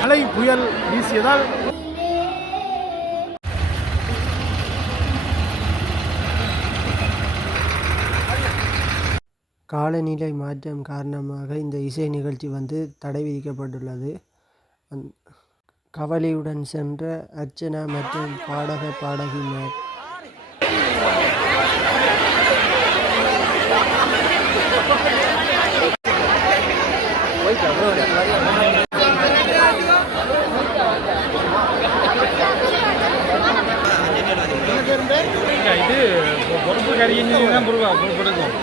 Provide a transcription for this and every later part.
மழை புயல் வீசியதால் காலநிலை மாற்றம் காரணமாக இந்த இசை நிகழ்ச்சி வந்து தடை விதிக்கப்பட்டுள்ளது. கவலையுடன் சென்ற அர்ச்சனா மற்றும் பாடக பாடகிமார் இது பொறுப்பு கறியின் தான் பொறுப்பா பொறுப்பெடுக்கும்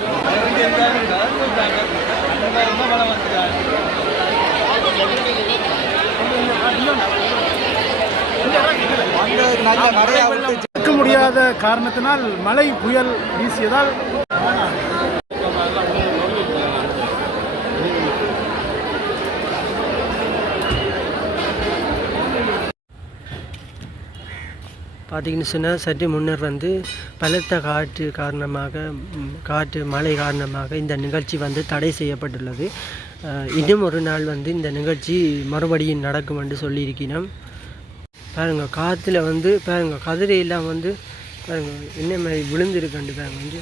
முடியாத காரணத்தினால் மழை புயல் வீசியதால் பார்த்தீங்கன்னு சொன்னால் சற்று முன்னர் வந்து பலத்த காற்று காரணமாக காற்று மழை காரணமாக இந்த நிகழ்ச்சி வந்து தடை செய்யப்பட்டுள்ளது. இன்னும் ஒரு நாள் வந்து இந்த நிகழ்ச்சி மறுபடியும் நடக்கும் என்று சொல்லியிருக்கிறோம். பாருங்க காற்றுல வந்து பாருங்கள் கதிரையெல்லாம் வந்து பாருங்க என்ன மாதிரி விழுந்திருக்கண்டு பாருங்க வந்து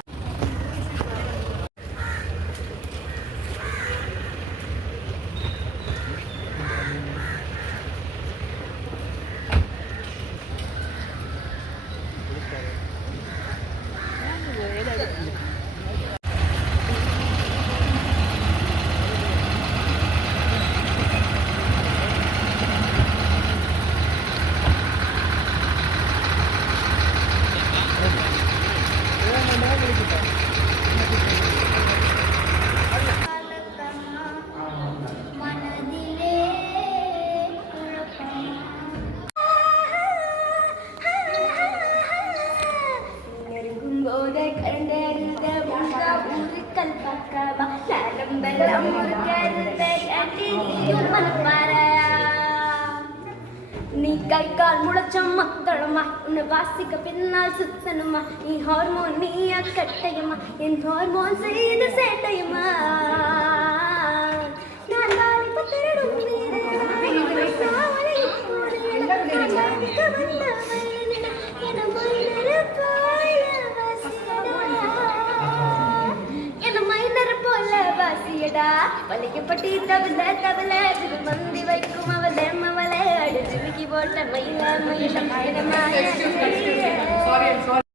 நெருங்கும் போதே பக்கமா நரம்பெல்லாம் முறுக்கருந்த கட்டி நீயும் நீ கை கால் முளைச்சம் மத்தளமா உன்னை வாசிக்க பின்னால் சுத்தணுமா நீ ஹார்மோன் நீயா கட்டையுமா என் ஹார்மோன் செய்து சேட்டையுமா நான் வாலிப திருடும் வலிக்கப்பட்டு தவில தவில திருமந்தி வைக்கும் அவளே மவளே. அடிச்சு போட்ட மயில மயில மயில